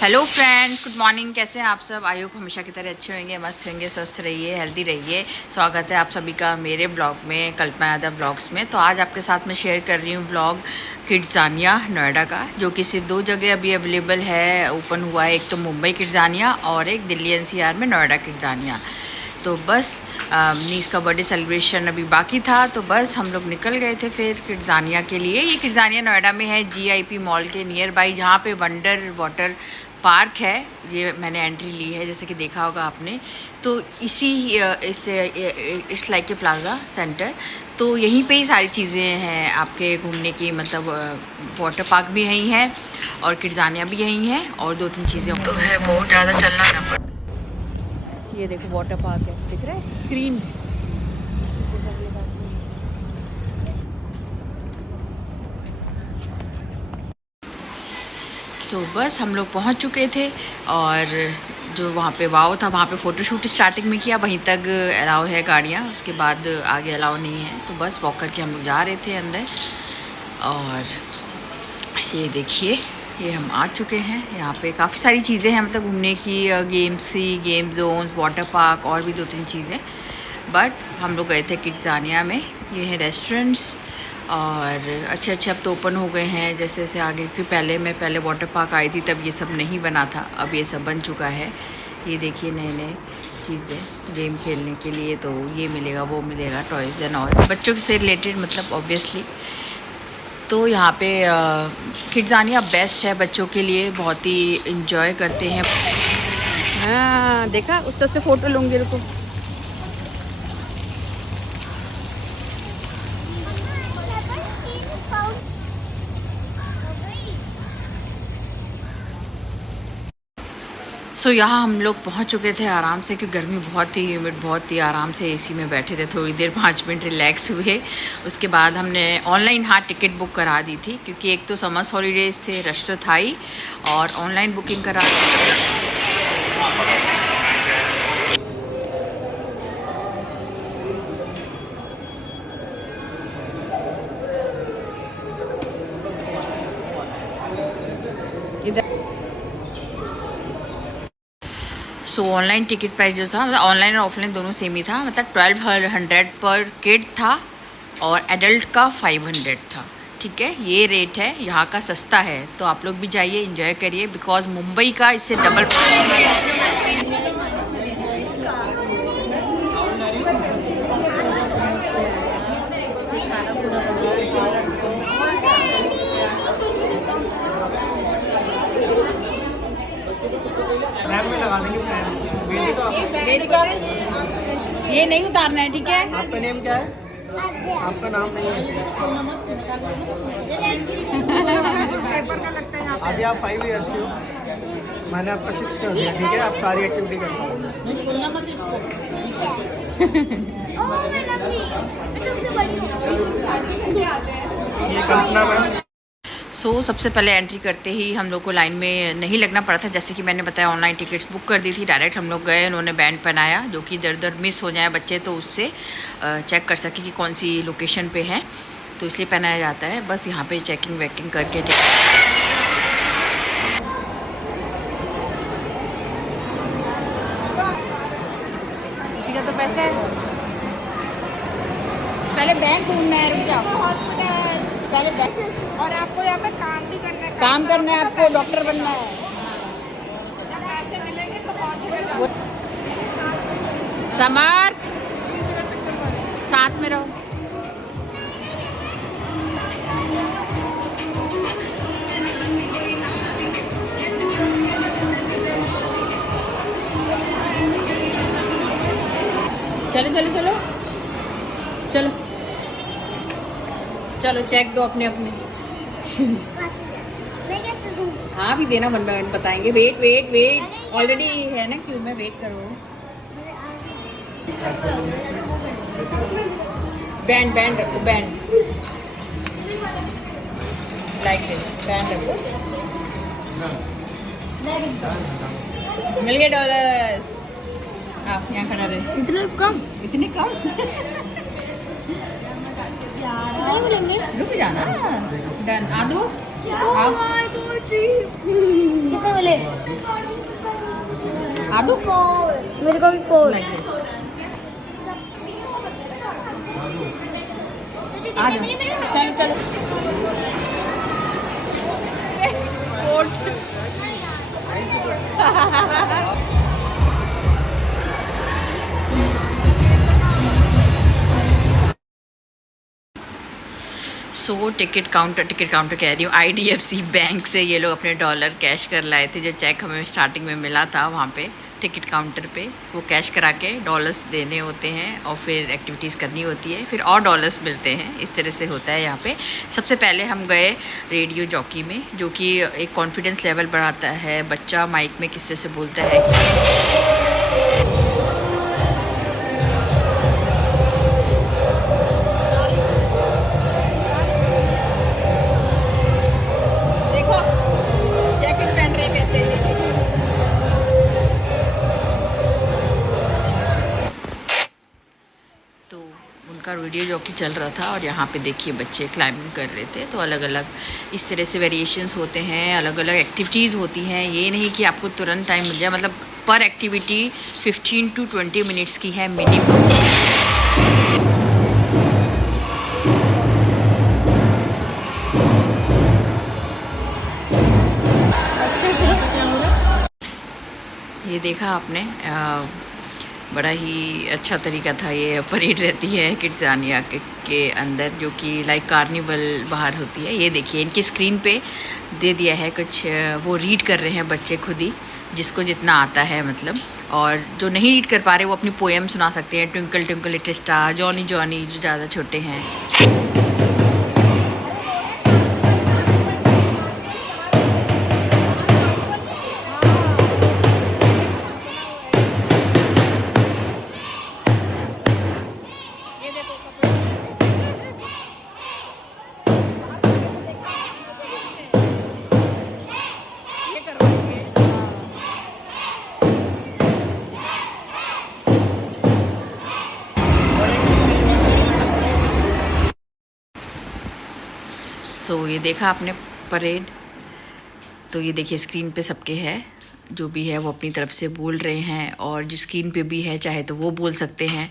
Hello friends, good morning. कैसे हैं आप सब? आई होप हमेशा की तरह अच्छे होंगे, मस्त होंगे, स्वस्थ रहिए, हेल्दी रहिए। स्वागत है आप सभी का मेरे ब्लॉग में, कल्पना यादव ब्लॉग्स में। तो आज आपके साथ मैं शेयर कर रही हूँ ब्लॉग किड्ज़ानिया नोएडा का, जो कि सिर्फ 2 जगह अभी अवेलेबल है, ओपन हुआ है। एक तो मुंबई किड्ज़ानिया और एक दिल्ली एनसीआर में नोएडा किड्ज़ानिया। तो बस नीस का बर्थडे सेलिब्रेशन अभी बाकी था, तो बस हम लोग निकल गए थे फिर किड्ज़ानिया के लिए। ये किड्ज़ानिया नोएडा में है, जीआईपी मॉल के नियर बाई, जहाँ पे वंडर वाटर पार्क है। ये मैंने एंट्री ली है, जैसे कि देखा होगा आपने। तो इसी इस लाइक के प्लाज़ा सेंटर, तो यहीं पे ही सारी चीज़ें हैं आपके घूमने की। मतलब वाटर पार्क भी यहीं है और किड्ज़ानिया भी यहीं है, और 2-3 चीज़ें तो है। बहुत ज़्यादा चलना ना पड़ा। ये देखो वाटर पार्क है, दिख रहा है स्क्रीन। सो बस हम लोग पहुंच चुके थे, और जो वहाँ पे वाव था, वहाँ पे फ़ोटोशूट स्टार्टिंग में किया, वहीं तक अलाउ है गाड़ियाँ, उसके बाद आगे अलाउ नहीं है। तो बस वॉक करके हम लोग जा रहे थे अंदर। और ये देखिए, ये हम आ चुके हैं। यहाँ पे काफ़ी सारी चीज़ें हैं, मतलब घूमने की, गेम जोन्स, वाटर पार्क, और भी 2-3 चीज़ें। बट हम लोग गए थे किड्ज़ानिया में। ये हैं रेस्टोरेंट्स, और अच्छे अच्छे अब तो ओपन हो गए हैं जैसे जैसे आगे, क्योंकि मैं पहले वाटर पार्क आई थी तब ये सब नहीं बना था, अब ये सब बन चुका है। ये देखिए नए नए चीज़ें गेम खेलने के लिए, तो ये मिलेगा, वो मिलेगा, टॉयज़ एंड ऑल, बच्चों से रिलेटेड, मतलब ऑब्वियसली। तो यहाँ पे किड्ज़ानिया बेस्ट है बच्चों के लिए, बहुत ही इंजॉय करते हैं। हाँ देखा, उस तरह से फ़ोटो लूँगी, रुको। सो यहाँ हम लोग पहुँच चुके थे आराम से, क्योंकि गर्मी बहुत थी, ह्यूमिड बहुत थी। आराम से एसी में बैठे थे, थोड़ी देर 5 मिनट रिलैक्स हुए। उसके बाद हमने ऑनलाइन टिकट बुक करा दी थी, क्योंकि एक तो समर्स हॉलीडेज़ थे, रश तो था ही, और ऑनलाइन बुकिंग करा दी। सो ऑनलाइन टिकट प्राइस जो था, मतलब ऑनलाइन और ऑफलाइन दोनों सेम ही था, मतलब 1200 पर किड था, और एडल्ट का 500 था। ठीक है, ये रेट है, यहाँ का सस्ता है। तो आप लोग भी जाइए, एंजॉय करिए, बिकॉज मुंबई का इससे डबल। ये नहीं उतारना है, ठीक है? आपका नेम क्या है? आपका नाम नहीं है इसमें। अभी आप 5 इयर्स के हो, मैंने आपका 6 कर दिया, ठीक है? आप सारी एक्टिविटी कर लो। ये कल्पना मैम। सो सबसे पहले एंट्री करते ही हम लोग को लाइन में नहीं लगना पड़ा था, जैसे कि मैंने बताया, ऑनलाइन टिकट्स बुक कर दी थी। डायरेक्ट हम लोग गए, उन्होंने बैंड पहनाया, जो कि इधर उधर मिस हो जाए बच्चे तो उससे चेक कर सके कि कौन सी लोकेशन पे है, तो इसलिए पहनाया जाता है। बस यहाँ पे चेकिंग वेकिंग करके ठीक है। तो पैसे पहले बैंक ढूंढना है, रुक जाओ, पहले बैंक। और आपको यहाँ पे काम भी करना है, काम करना है, आपको डॉक्टर बनना है। जब पैसे मिलेंगे तो पहुँच समर, साथ में रहो। चलो चलो चलो चलो चलो, चेक दो अपने अपने। हाँ भी देना, 1 बाय 1 बताएंगे। वेट वेट वेट, ऑलरेडी है ना क्यों में, वेट करो। बैंड बैंड रखो, बैंड लाइक दिस, बैंड रखो। मिल गए $। आप यहाँ खड़ा रहे। इतने कम, इतने कम। नहीं मिलेंगे, रुक जाना। डन, आदू कितने मिले? मेरे को भी 4 लाइक दिस। आ जाओ, चलो चलो। सो टिकट काउंटर कह रही हूँ, IDFC बैंक से ये लोग अपने डॉलर कैश कर लाए थे। जो चेक हमें स्टार्टिंग में मिला था वहाँ पे टिकट काउंटर पे, वो कैश करा के डॉलर्स देने होते हैं और फिर एक्टिविटीज़ करनी होती है, फिर और डॉलर्स मिलते हैं। इस तरह से होता है यहाँ पे। सबसे पहले हम गए रेडियो जॉकी में, जो कि एक कॉन्फिडेंस लेवल बढ़ाता है। बच्चा माइक में किस तरह से बोलता है। देखो जैकेट पहन रहे कैसे। तो उनका रेडियो जॉकी चल रहा था और यहाँ पे देखिए बच्चे क्लाइंबिंग कर रहे थे। तो अलग अलग इस तरह से वेरिएशंस होते हैं, अलग अलग एक्टिविटीज़ होती हैं। ये नहीं कि आपको तुरंत टाइम मिल जाए, मतलब पर एक्टिविटी 15 to 20 मिनट्स की है मिनिमम। ये देखा आपने, बड़ा ही अच्छा तरीका था। ये परेड रहती है किड्ज़ानिया के अंदर, जो कि लाइक कार्निवल बाहर होती है। ये देखिए इनकी स्क्रीन पे दे दिया है कुछ, वो रीड कर रहे हैं बच्चे खुद ही, जिसको जितना आता है मतलब। और जो नहीं रीड कर पा रहे वो अपनी पोएम सुना सकते हैं। Twinkle twinkle little star, Johnny Johnny, जो ज़्यादा छोटे हैं। सो ये देखा आपने परेड। तो ये देखिए स्क्रीन पे सबके है, जो भी है वो अपनी तरफ से बोल रहे हैं, और जो स्क्रीन पे भी है चाहे तो वो बोल सकते हैं।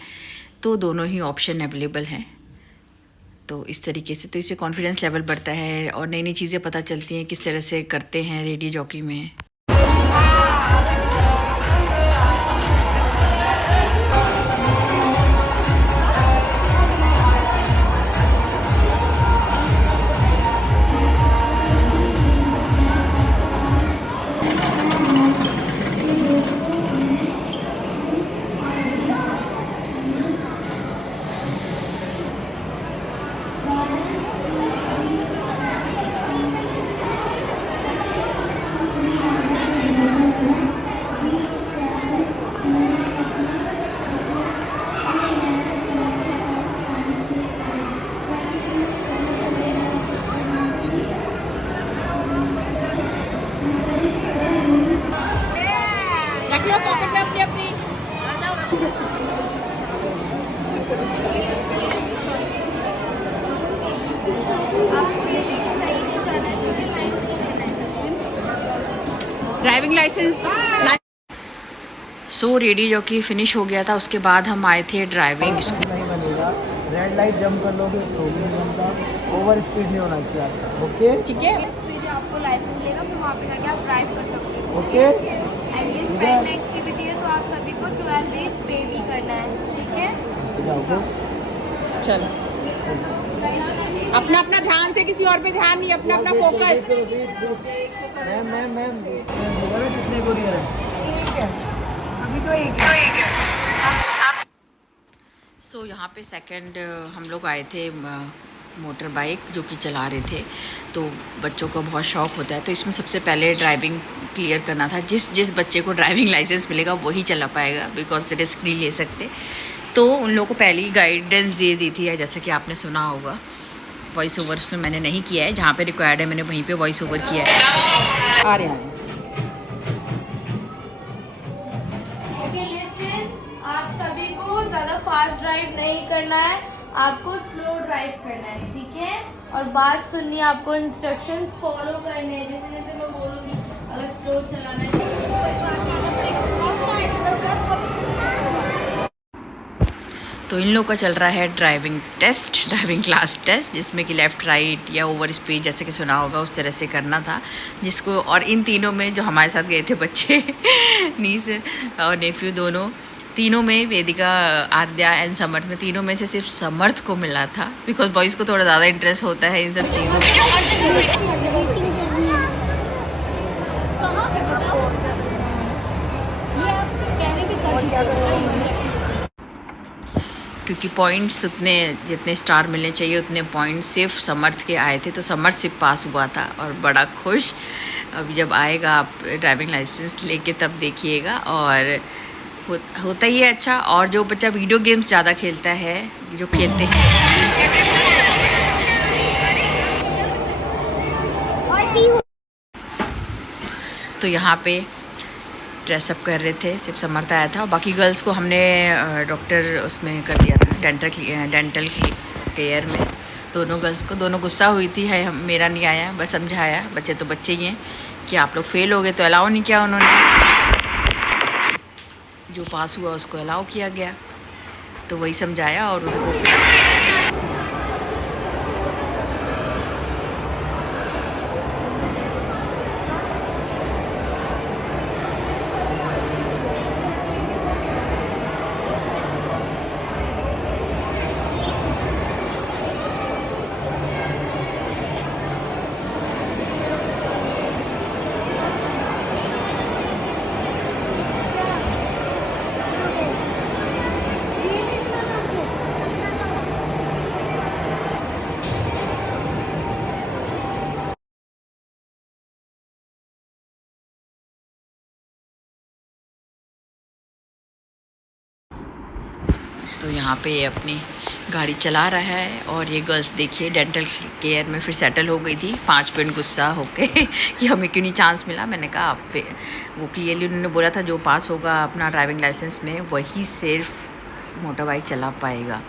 तो दोनों ही ऑप्शन अवेलेबल हैं। तो इस तरीके से तो इससे कॉन्फिडेंस लेवल बढ़ता है और नई नई चीज़ें पता चलती हैं किस तरह से करते हैं रेडियो जॉकी में। पॉकेट में अपनी अपनी। Driving licence. So radio jockey finish हो गया था। उसके बाद हम आए थे ड्राइविंग स्कूल। नहीं बनेगा, रेड लाइट जंप कर लोगे तो भी नहीं बनता, ओवर स्पीड नहीं होना चाहिए आपका। ओके ठीक है। फिर जो आपको लाइसेंस मिलेगा फिर वहाँ पे जाके आप ड्राइव कर सकते हो। ओके एंड ये स्पेंड एक्टिविटी है तो आप सभी को 12 एज पे भी करना है, ठीक है। जाओगे चलो अपना अपना ध्यान से, किसी और पे ध्यान नहीं, अपना अपना फोकस। मैम कितने कोरियर है? एक है, अभी तो एक है। सो यहाँ पे सेकंड हम लोग आए थे मोटर बाइक जो कि चला रहे थे। तो बच्चों को बहुत शौक़ होता है, तो इसमें सबसे पहले ड्राइविंग क्लियर करना था। जिस बच्चे को ड्राइविंग लाइसेंस मिलेगा वही चला पाएगा, बिकॉज रिस्क नहीं ले सकते। तो उन लोगों को पहले ही गाइडेंस दे दी थी, जैसा कि आपने सुना होगा। वॉइस ओवर उसमें मैंने नहीं किया है, जहाँ पे रिक्वायर्ड है मैंने वहीं पे वॉइस ओवर किया है। आ रहे हैं आप सभी को ज़्यादा फास्ट ड्राइव नहीं करना है, आपको स्लो ड्राइव करना है, ठीक है। और बात सुननी है, आपको इंस्ट्रक्शंस फॉलो करने हैं, जैसे जैसे मैं बोलूँगी। अगर स्लो चलाना है तो इन लोगों का चल रहा है ड्राइविंग क्लास टेस्ट, जिसमें कि लेफ़्ट राइट या ओवर स्पीड जैसे कि सुना होगा उस तरह से करना था जिसको। और इन तीनों में जो हमारे साथ गए थे बच्चे नीस और नेफ्यू तीनों में, वेदिका, आद्या एंड समर्थ में, तीनों में से सिर्फ समर्थ को मिला था, बिकॉज बॉयज़ को थोड़ा ज़्यादा इंटरेस्ट होता है इन सब चीज़ों में। क्योंकि पॉइंट्स उतने जितने स्टार मिलने चाहिए उतने पॉइंट्स सिर्फ समर्थ के आए थे, तो समर्थ सिर्फ पास हुआ था और बड़ा खुश। अब जब आएगा आप ड्राइविंग लाइसेंस लेके तब देखिएगा। और होता ही है अच्छा। और जो बच्चा वीडियो गेम्स ज़्यादा खेलता है, जो खेलते हैं, तो यहाँ पे ड्रेसअप कर रहे थे, सिर्फ समर्थ आया था और बाकी गर्ल्स को हमने डॉक्टर उसमें कर दिया था, डेंटल केयर में। दोनों गर्ल्स को, दोनों गुस्सा हुई थी, है मेरा नहीं आया, बस समझाया, बच्चे तो बच्चे ही हैं, कि आप लोग फेल हो गए तो अलाउ नहीं किया उन्होंने, जो पास हुआ उसको अलाउ किया गया, तो वही समझाया और उनको तो यहाँ पे अपनी गाड़ी चला रहा है। और ये गर्ल्स देखिए डेंटल केयर में फिर सेटल हो गई थी 5 मिनट गुस्सा होके कि हमें क्यों नहीं चांस मिला। मैंने कहा आप पे वो क्लियरली उन्होंने बोला था जो पास होगा अपना ड्राइविंग लाइसेंस में वही सिर्फ मोटर बाइक चला पाएगा।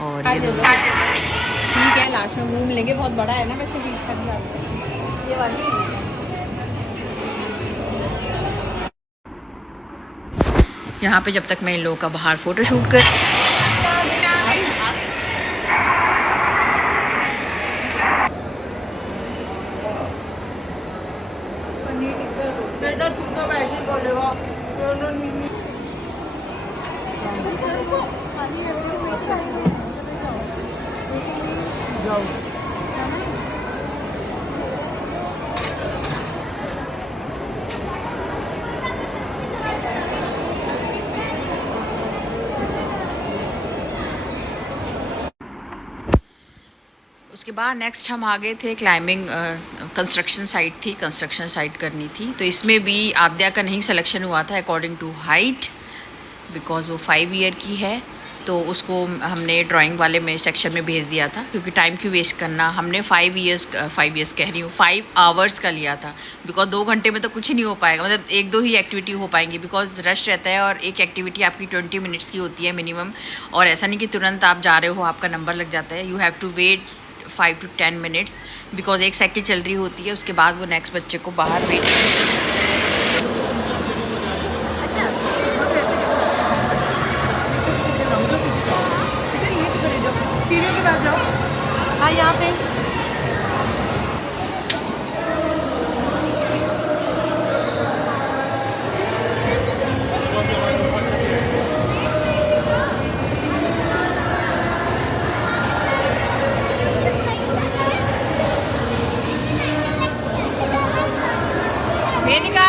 और ये दोनों ठीक है, लास्ट में घूम लेंगे, बहुत बड़ा है ना वैसे बीच तक ये वाली। यहाँ पे जब तक मैं इन लोगों का बाहर फ़ोटोशूट कर बेटा तू तो वैसे ही बोलेगा। उसके बाद नेक्स्ट हम आ गए थे क्लाइंबिंग, कंस्ट्रक्शन साइट थी, कंस्ट्रक्शन साइट करनी थी। तो इसमें भी आद्या का नहीं सिलेक्शन हुआ था अकॉर्डिंग टू हाइट, बिकॉज़ वो 5 ईयर की है। तो उसको हमने ड्राइंग वाले में सेक्शन में भेज दिया था, क्योंकि टाइम क्यों वेस्ट करना। हमने 5 इयर्स कह रही हूँ 5 आवर्स का लिया था, बिकॉज 2 घंटे में तो कुछ नहीं हो पाएगा, मतलब 1-2 ही एक्टिविटी हो पाएंगी, बिकॉज रश रहता है और एक एक्टिविटी आपकी 20 मिनट्स की होती है मिनिमम। और ऐसा नहीं कि तुरंत आप जा रहे हो आपका नंबर लग जाता है, you have to wait 5 to 10 minutes, because एक साइकिल चल रही होती है, उसके बाद वो नेक्स्ट बच्चे को बाहर वेट सीढ़ियों के पास जाओ। हाँ यहाँ पे वेदिका।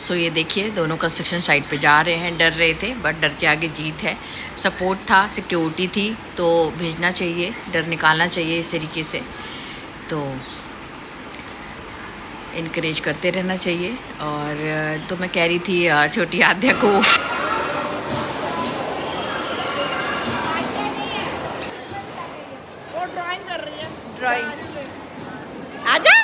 सो ये देखिए दोनों कंस्ट्रक्शन साइट पे जा रहे हैं, डर रहे थे बट डर के आगे जीत है। सपोर्ट था, सिक्योरिटी थी, तो भेजना चाहिए, डर निकालना चाहिए इस तरीके से, तो इनकरेज करते रहना चाहिए। और तो मैं कह रही थी छोटी आद्या को वो ड्राइंग कर रही है। ड्राइंग आजा।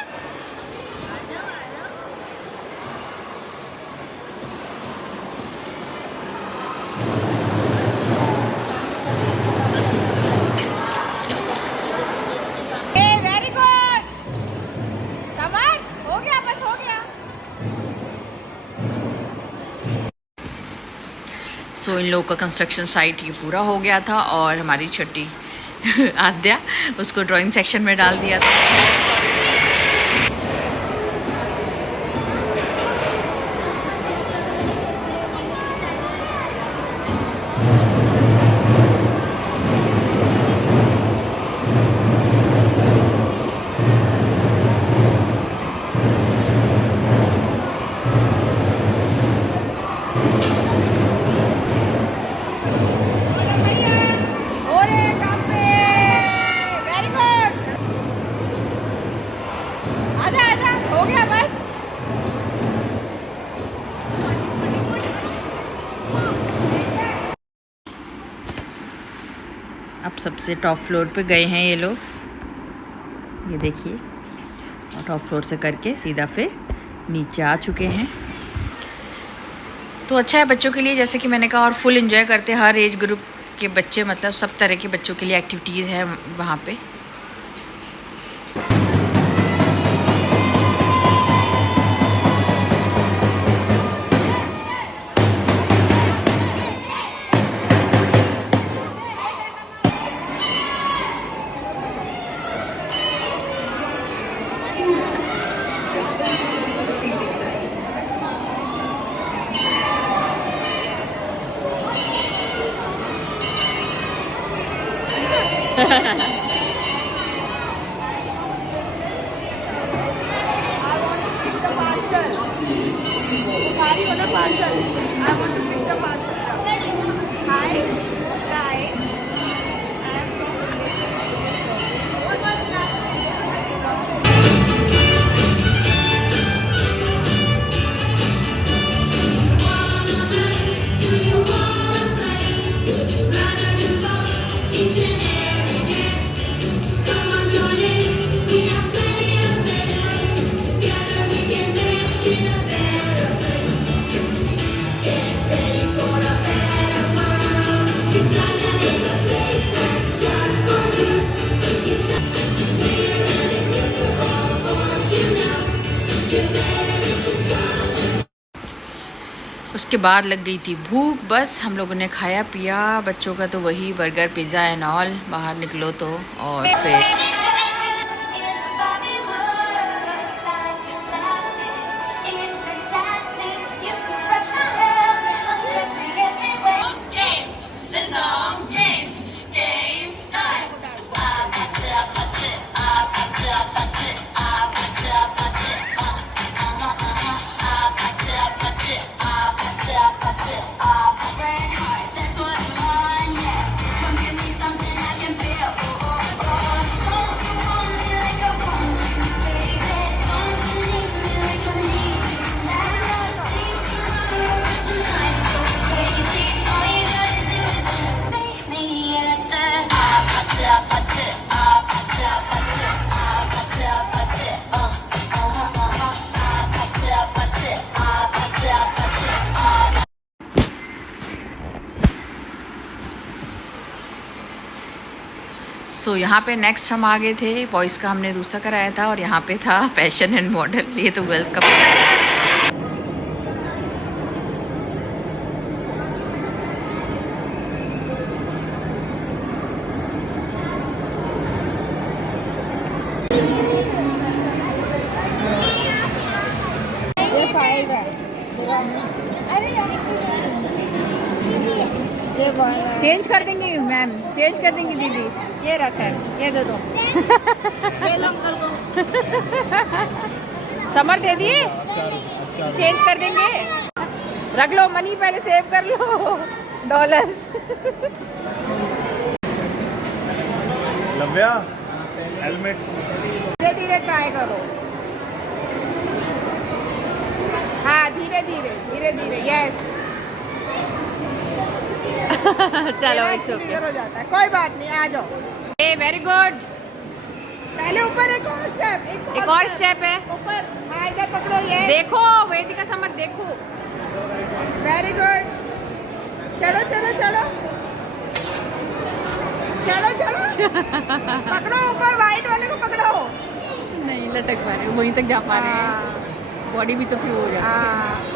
सो इन लोगों का कंस्ट्रक्शन साइट ये पूरा हो गया था और हमारी छोटी आद्या उसको ड्राइंग सेक्शन में डाल दिया था। अब सबसे टॉप फ्लोर पे गए हैं ये लोग, ये देखिए, और टॉप फ्लोर से करके सीधा फिर नीचे आ चुके हैं। तो अच्छा है बच्चों के लिए, जैसे कि मैंने कहा, और फुल एंजॉय करते हैं हर एज ग्रुप के बच्चे, मतलब सब तरह के बच्चों के लिए एक्टिविटीज़ हैं वहाँ पे। उसके बाद लग गई थी भूख, बस हम लोगों ने खाया पिया, बच्चों का तो वही बर्गर पिज़्ज़ा एंड ऑल, बाहर निकलो तो, और फिर यहाँ पे नेक्स्ट हम आ गए थे, बॉयज़ का हमने दूसरा कराया था, और यहाँ पे था फैशन एंड मॉडल, ये तो गर्ल्स का। ये 5 है, ये 1 है। चेंज कर देंगी मैम, चेंज कर देंगी दीदी। ये रखा है, ये दे दो। ये लो अंकल को। समर दे दिए, चेंज कर देंगे। रख लो मनी, पहले सेव कर लो डॉलर्स। लव्या हेलमेट धीरे धीरे ट्राई करो। हाँ धीरे धीरे धीरे धीरे, यस। चलो इट्स ओके, हो जाता है, कोई बात नहीं, आ जाओ। A very good. पहले ऊपर एक और स्टेप, एक और स्टेप है ऊपर। हाँ इधर पकड़ो, ये देखो वेदिका समर, देखो। वेरी गुड, चलो चलो चलो चलो चलो। पकड़ो ऊपर, वाइट वाले को पकड़ो। नहीं लटक पा रहे, वहीं तक जा पा रहे हैं, बॉडी भी तो फ्री हो जाती है।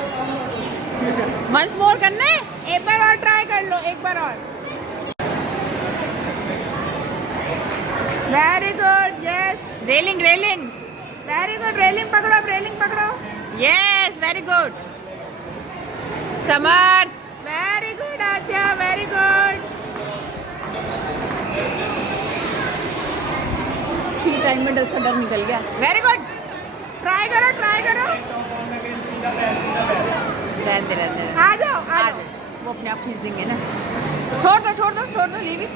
वंस मोर करना है, एक बार और ट्राई कर लो, एक बार और। Very good, yes. Railing railing, very good. Railing पकड़ो, अब रेलिंग पकड़ो। यस, वेरी गुड समर्थ, वेरी गुड आद्या, वेरी गुड। 3 टाइम में उसका डर निकल गया। वेरी गुड, ट्राई करो, ट्राई करो। रहते रहते आ जाओ, आ जाओ। वो अपने आप खींच देंगे ना। छोड़ दो, छोड़ दो, छोड़ दो, लीव इट।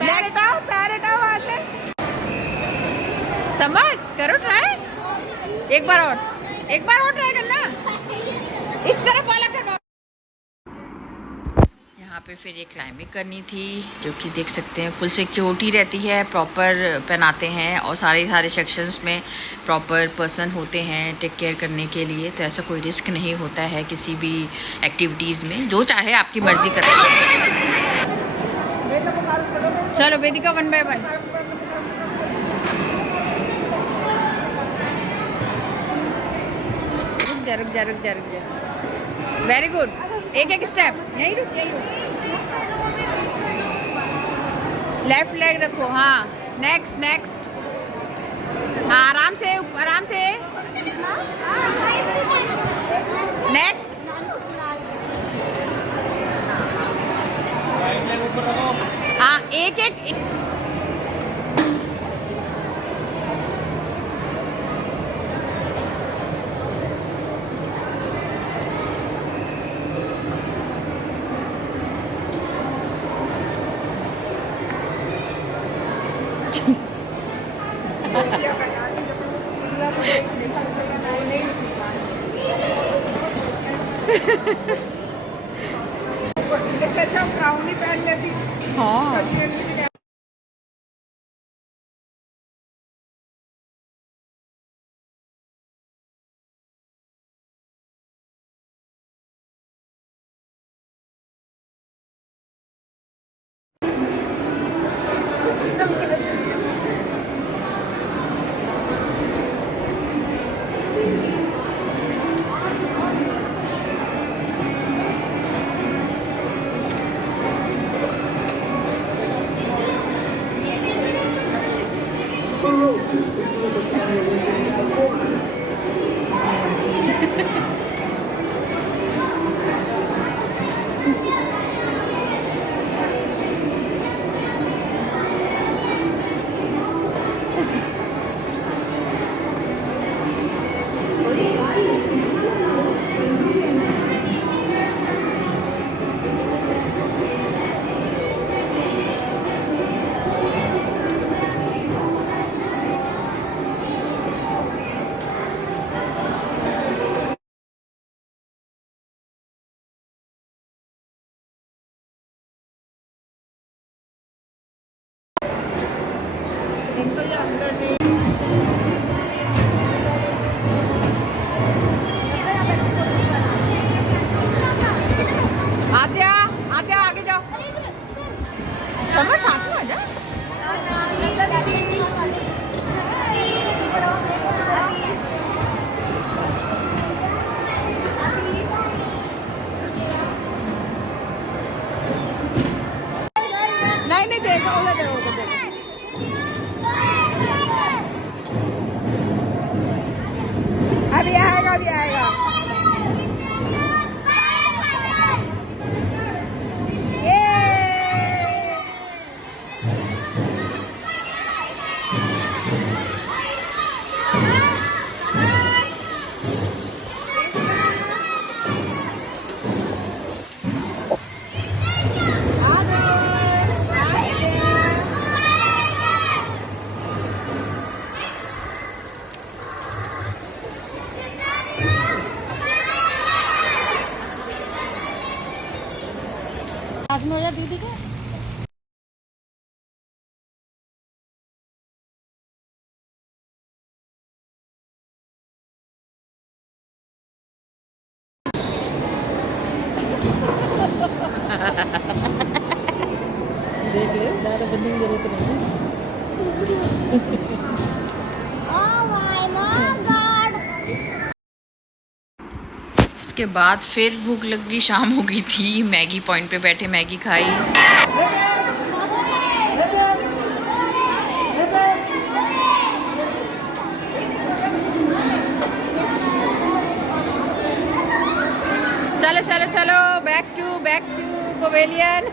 पैर हटाओ, पैर हटाओ वहाँ से। समझ करो ट्राई, एक बार और ट्राई करना। इस तरफ वाला करवाओ। यहाँ पे फिर ये क्लाइंबिंग करनी थी, जो कि देख सकते हैं फुल सिक्योरिटी रहती है, प्रॉपर पहनाते हैं और सारे सेक्शंस में प्रॉपर पर्सन होते हैं टेक केयर करने के लिए। तो ऐसा कोई रिस्क नहीं होता है किसी भी एक्टिविटीज़ में, जो चाहे आपकी मर्जी करें। चलो वेदिका 1 by 1। रुक जा। वेरी गुड, एक स्टेप, यही रुक। लेफ्ट लेग रखो, हाँ। नेक्स्ट। हाँ, आराम से। नेक्स्ट। हाँ, एक। हाँ, आद्या आगे जाओ। समझ साथ में आ जा। नहीं देखो, अभी आएगा। दीदी का देख ले, ज़्यादा बनने की जरूरत नहीं। उसके बाद फिर भूख लग गई, शाम हो गई थी। मैगी पॉइंट पे बैठे मैगी खाई। चलो चलो चलो, बैक टू पवेलियन।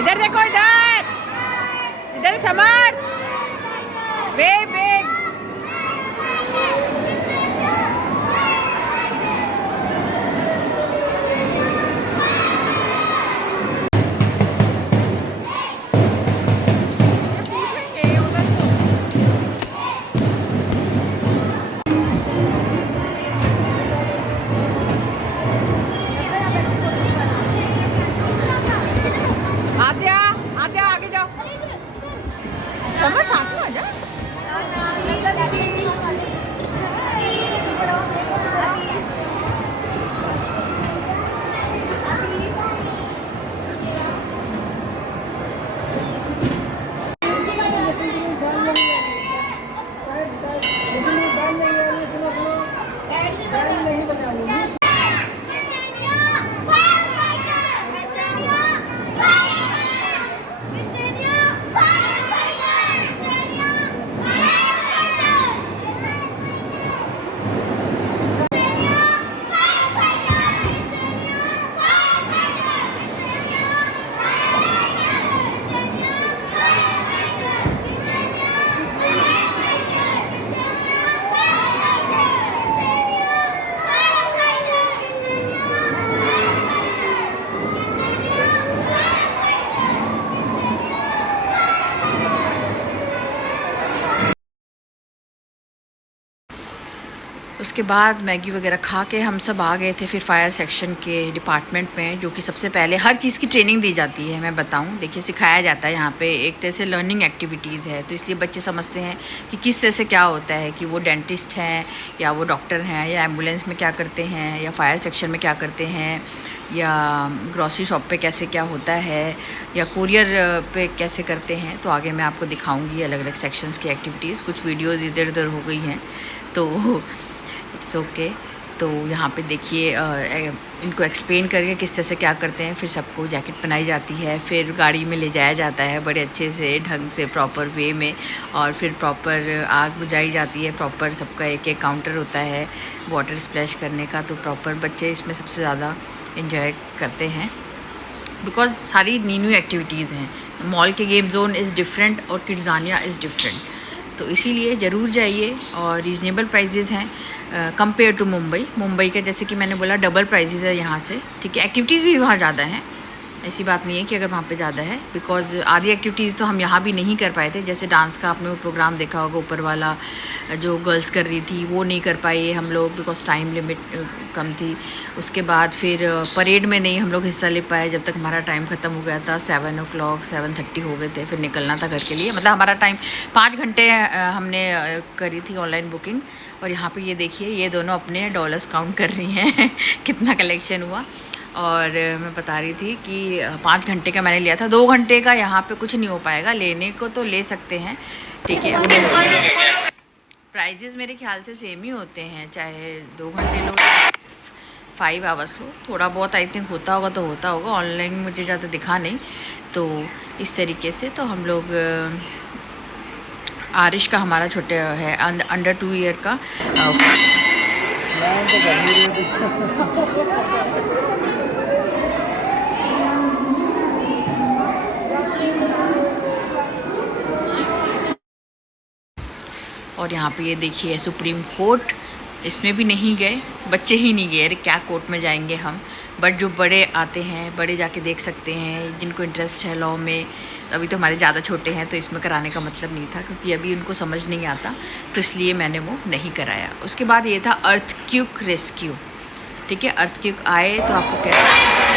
इधर देखो, इधर समर, वेव। आद्या आगे जाओ, समर साथ में आ जा। उसके बाद मैगी वगैरह खा के हम सब आ गए थे फिर फायर सेक्शन के डिपार्टमेंट में, जो कि सबसे पहले हर चीज़ की ट्रेनिंग दी जाती है। मैं बताऊं, देखिए सिखाया जाता है यहाँ पे, एक तरह से लर्निंग एक्टिविटीज़ है, तो इसलिए बच्चे समझते हैं कि किस तरह से क्या होता है, कि वो डेंटिस्ट हैं या वो डॉक्टर हैं, या एम्बुलेंस में क्या करते हैं, या फायर सेक्शन में क्या करते हैं, या ग्रॉसरी शॉप पे कैसे क्या होता है, या कुरियर पे कैसे करते हैं। तो आगे मैं आपको दिखाऊंगी अलग अलग सेक्शंस की एक्टिविटीज़। कुछ वीडियोस इधर उधर हो गई हैं तो इट्स ओके। तो यहाँ पे देखिए इनको एक्सप्लेन करके किस तरह से क्या करते हैं। फिर सबको जैकेट पहनाई जाती है, फिर गाड़ी में ले जाया जाता है बड़े अच्छे से ढंग से प्रॉपर वे में, और फिर प्रॉपर आग बुझाई जाती है। प्रॉपर सबका एक एक काउंटर होता है वाटर स्प्लैश करने का, तो प्रॉपर बच्चे इसमें सबसे ज़्यादा इन्जॉय करते हैं बिकॉज सारी न्यू एक्टिविटीज़ हैं। मॉल के गेम जोन इज़ डिफरेंट और किड्ज़ानिया इज़ डिफरेंट, तो इसीलिए ज़रूर जाइए। और रीज़नेबल प्राइजेज़ हैं कंपेयर टू मुंबई का, जैसे कि मैंने बोला डबल प्राइजेज़ है यहाँ से, ठीक है। एक्टिविटीज़ भी वहाँ ज़्यादा हैं, ऐसी बात नहीं है कि अगर वहाँ पे ज़्यादा है, बिकॉज आधी एक्टिविटीज़ तो हम यहाँ भी नहीं कर पाए थे। जैसे डांस का आपने वो प्रोग्राम देखा होगा ऊपर वाला, जो गर्ल्स कर रही थी वो नहीं कर पाए हम लोग बिकॉज टाइम लिमिट कम थी। उसके बाद फिर परेड में नहीं हम लोग हिस्सा ले पाए जब तक हमारा टाइम ख़त्म हो गया था। 7:30 हो गए थे, फिर निकलना था घर के लिए। मतलब हमारा टाइम 5 घंटे हमने करी थी ऑनलाइन बुकिंग। और यहाँ पे ये देखिए, ये दोनों अपने डॉलर्स काउंट कर रही हैं कितना कलेक्शन हुआ। और मैं बता रही थी कि 5 घंटे का मैंने लिया था, 2 घंटे का यहाँ पे कुछ नहीं हो पाएगा। लेने को तो ले सकते हैं, ठीक है। प्राइजेज़ मेरे ख्याल से सेम ही होते हैं, चाहे 2 घंटे लो 5 आवर्स लो। थोड़ा बहुत आई थिंक होता होगा तो होता होगा, ऑनलाइन में मुझे ज़्यादा दिखा नहीं। तो इस तरीके से तो हम लोग आरिश का हमारा छोटे है अंडर 2 ईयर का और यहाँ पे ये देखिए सुप्रीम कोर्ट, इसमें भी नहीं गए, बच्चे ही नहीं गए, अरे क्या कोर्ट में जाएंगे हम। बट जो बड़े आते हैं, बड़े जाके देख सकते हैं, जिनको इंटरेस्ट है लॉ में। अभी तो हमारे ज़्यादा छोटे हैं तो इसमें कराने का मतलब नहीं था, क्योंकि अभी उनको समझ नहीं आता, तो इसलिए मैंने वो नहीं कराया। उसके बाद ये था अर्थक्वेक रेस्क्यू। ठीक है, अर्थक्वेक आए तो आपको कैसे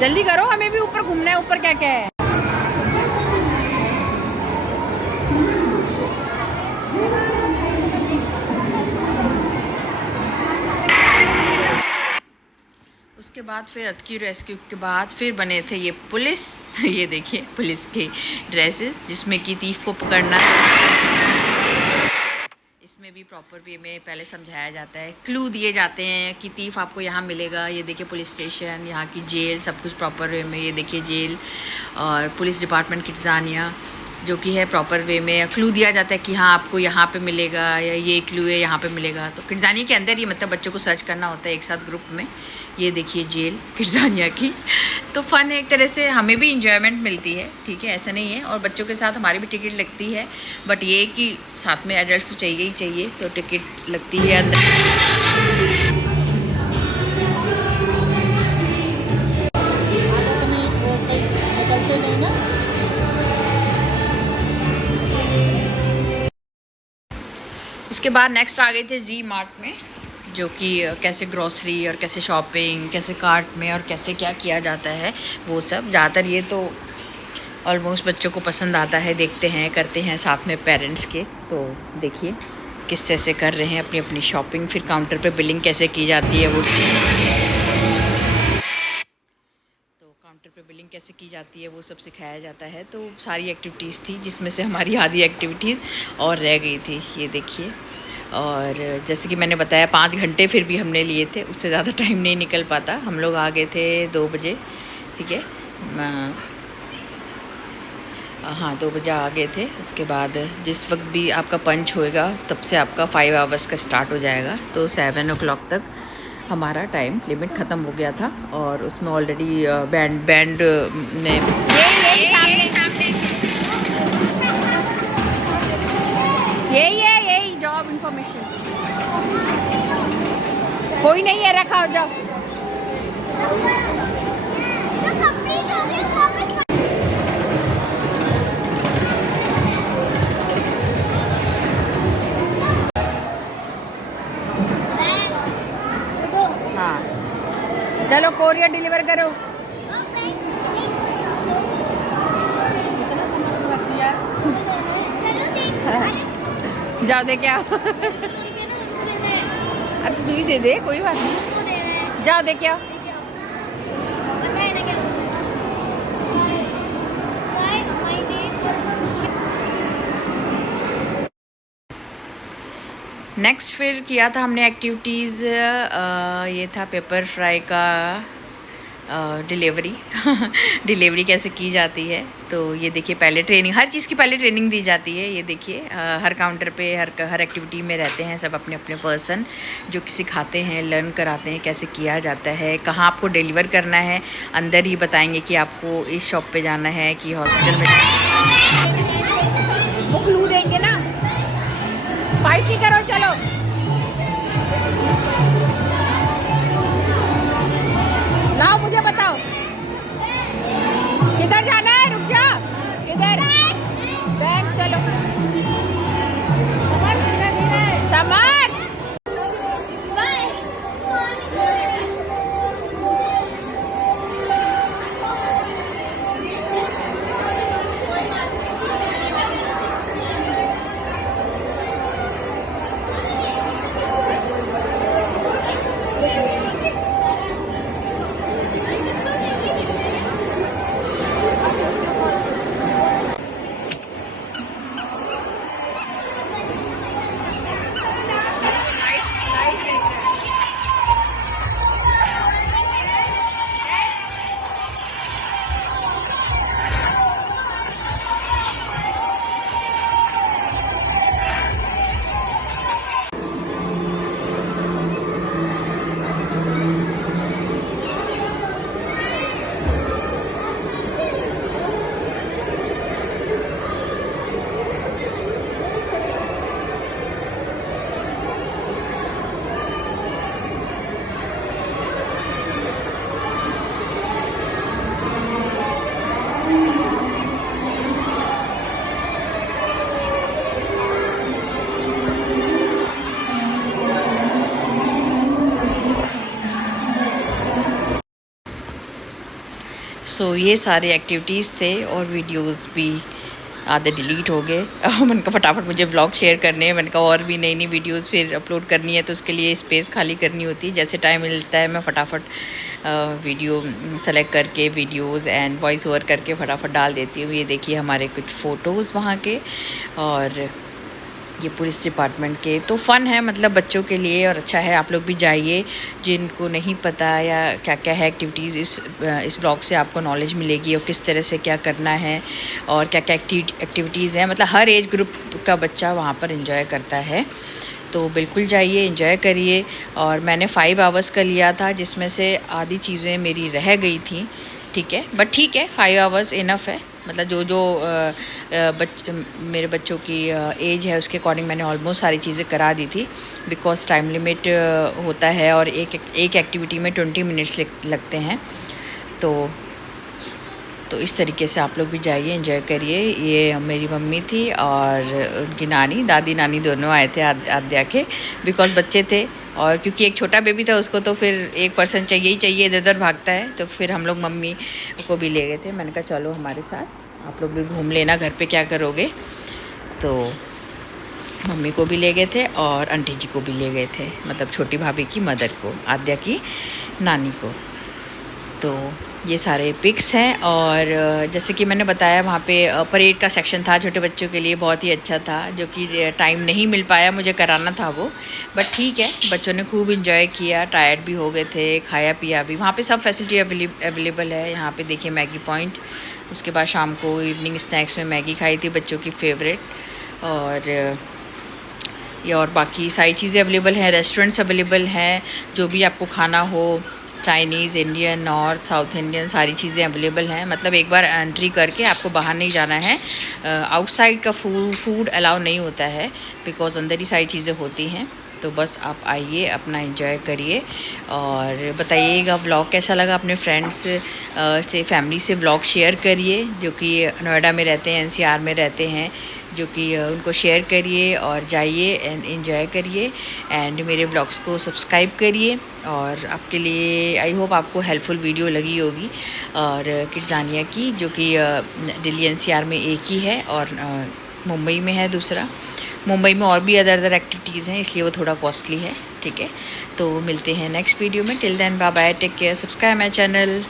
जल्दी करो, हमें भी ऊपर घूमना है। ऊपर क्या क्या है? उसके बाद फिर अर्थक्वेक रेस्क्यू के बाद फिर बने थे ये पुलिस। ये देखिए पुलिस के ड्रेसेस, जिसमें कि थीफ को पकड़ना है। इसमें भी प्रॉपर वे में पहले समझाया जाता है, क्लू दिए जाते हैं कि थीफ आपको यहाँ मिलेगा। ये देखिए पुलिस स्टेशन, यहाँ की जेल, सब कुछ प्रॉपर वे में। ये देखिए जेल और पुलिस डिपार्टमेंट किड्ज़ानिया, जो कि है प्रॉपर वे में। क्लू दिया जाता है कि हाँ आपको यहाँ पे मिलेगा, या ये क्लू है यहाँ पे मिलेगा। तो किड्ज़ानिया के अंदर ही मतलब बच्चों को सर्च करना होता है एक साथ ग्रुप में। ये देखिए जेल किड्ज़ानिया की। तो फ़न है एक तरह से, हमें भी इंजॉयमेंट मिलती है, ठीक है, ऐसा नहीं है। और बच्चों के साथ हमारी भी टिकट लगती है, बट ये कि साथ में एडल्ट तो चाहिए ही चाहिए, तो टिकट लगती है अंदर। उसके बाद नेक्स्ट आ गए थे जी मार्ट में, जो कि कैसे ग्रॉसरी और कैसे शॉपिंग, कैसे कार्ट में और कैसे क्या किया जाता है वो सब। ज़्यादातर ये तो ऑलमोस्ट बच्चों को पसंद आता है, देखते हैं, करते हैं साथ में पेरेंट्स के। तो देखिए किस तरह से कर रहे हैं अपनी अपनी शॉपिंग। फिर काउंटर पे बिलिंग कैसे की जाती है वो, तो काउंटर पे बिलिंग कैसे की जाती है वो सब सिखाया जाता है। तो सारी एक्टिविटीज़ थी, जिसमें से हमारी आधी एक्टिविटीज़ और रह गई थी। ये देखिए, और जैसे कि मैंने बताया 5 घंटे फिर भी हमने लिए थे, उससे ज़्यादा टाइम नहीं निकल पाता। हम लोग आ गए थे 2 बजे, ठीक है, हाँ 2 बजे आ गए थे। उसके बाद जिस वक्त भी आपका पंच होएगा तब से आपका 5 आवर्स का स्टार्ट हो जाएगा। तो 7 o'clock तक हमारा टाइम लिमिट ख़त्म हो गया था, और उसमें ऑलरेडी बैंड ने यही जॉब इंफॉर्मेशन। कोई नहीं है, रखा हो जाओ। हाँ चलो कोरियर डिलीवर करो। जाओ दे क्या, अब तू ही दे दे, कोई बात नहीं। जाओ दे क्या। नेक्स्ट फिर किया था हमने एक्टिविटीज़, ये था पेपर फ्राई का डिलीवरी कैसे की जाती है। तो ये देखिए पहले ट्रेनिंग, हर चीज़ की पहले ट्रेनिंग दी जाती है। ये देखिए हर काउंटर पे हर एक्टिविटी में रहते हैं सब अपने अपने पर्सन, जो कि सिखाते हैं, लर्न कराते हैं कैसे किया जाता है, कहाँ आपको डिलीवर करना है। अंदर ही बताएंगे कि आपको इस शॉप पे जाना है कि हॉस्पिटल में। वो क्लू देंगे ना, फाइट ही करो। चलो लाओ, मुझे बताओ किधर जाना है। रुक जा, किधर? बैंक। चलो समर, धीरे धीरे समर। सो ये सारे एक्टिविटीज़ थे और वीडियोस भी आधे डिलीट हो गए। मैंने कहा फटाफट मुझे व्लॉग शेयर करने हैं, मैंने कहा और भी नई नई वीडियोस फिर अपलोड करनी है तो उसके लिए स्पेस खाली करनी होती है। जैसे टाइम मिलता है मैं फटाफट वीडियो सेलेक्ट करके वीडियोस एंड वॉइस ओवर करके फटाफट डाल देती हूँ। ये देखिए हमारे कुछ फ़ोटोज़ वहाँ के और ये पुलिस डिपार्टमेंट के। तो फ़न है मतलब बच्चों के लिए और अच्छा है। आप लोग भी जाइए, जिनको नहीं पता या क्या क्या है एक्टिविटीज़, इस ब्लॉग से आपको नॉलेज मिलेगी और किस तरह से क्या करना है और क्या क्या एक्टिविटीज़ हैं। मतलब हर एज ग्रुप का बच्चा वहाँ पर एंजॉय करता है, तो बिल्कुल जाइए, एंजॉय करिए। और मैंने 5 आवर्स का लिया था जिसमें से आधी चीज़ें मेरी रह गई थी, ठीक है, बट ठीक है 5 आवर्स इनफ है। मतलब जो मेरे बच्चों की एज है उसके अकॉर्डिंग मैंने ऑलमोस्ट सारी चीज़ें करा दी थी, बिकॉज़ टाइम लिमिट होता है और एक एक्टिविटी में 20 मिनट्स लगते हैं। तो इस तरीके से आप लोग भी जाइए, एंजॉय करिए। ये मेरी मम्मी थी और उनकी नानी, दादी नानी दोनों आए थे आद्या के, बिकॉज़ बच्चे थे और क्योंकि एक छोटा बेबी था उसको तो फिर एक पर्सन चाहिए ही चाहिए, इधर उधर भागता है। तो फिर हम लोग मम्मी को भी ले गए थे। मैंने कहा चलो हमारे साथ, आप लोग भी घूम लेना, घर पे क्या करोगे। तो मम्मी को भी ले गए थे और आंटी जी को भी ले गए थे, मतलब छोटी भाभी की मदर को, आद्या की नानी को। तो ये सारे पिक्स हैं और जैसे कि मैंने बताया वहाँ पे परेड का सेक्शन था छोटे बच्चों के लिए, बहुत ही अच्छा था, जो कि टाइम नहीं मिल पाया मुझे कराना था वो, बट ठीक है बच्चों ने खूब इंजॉय किया, टायर्ड भी हो गए थे, खाया पिया भी। वहाँ पे सब फैसिलिटी अवेलेबल है। यहाँ पे देखिए मैगी पॉइंट, उसके बाद शाम को इवनिंग स्नैक्स में मैगी खाई थी बच्चों की फेवरेट, और बाकी सारी चीज़ें अवेलेबल हैं, रेस्टोरेंट्स अवेलेबल हैं, जो भी आपको खाना हो, Chinese, Indian, north, south Indian, सारी चीज़ें अवेलेबल हैं। मतलब एक बार एंट्री करके आपको बाहर नहीं जाना है। आउटसाइड का फूड अलाउ नहीं होता है, बिकॉज़ अंदर ही सारी चीज़ें होती हैं। तो बस आप आइए, अपना एंजॉय करिए और बताइएगा व्लॉग कैसा लगा। अपने फ्रेंड्स से, फैमिली से व्लॉग शेयर करिए, जो कि नोएडा में रहते हैं, NCR में रहते हैं, जो कि उनको शेयर करिए और जाइए एंड एंजॉय करिए एंड मेरे व्लॉग्स को सब्सक्राइब करिए। और आपके लिए आई होप आपको हेल्पफुल वीडियो लगी होगी और किड्ज़ानिया की, जो कि दिल्ली NCR में एक ही है और मुंबई में है दूसरा। मुंबई में और भी अदर एक्टिविटीज़ हैं, इसलिए वो थोड़ा कॉस्टली है, ठीक है। तो मिलते हैं नेक्स्ट वीडियो में। Till then bye bye, take care, subscribe my channel.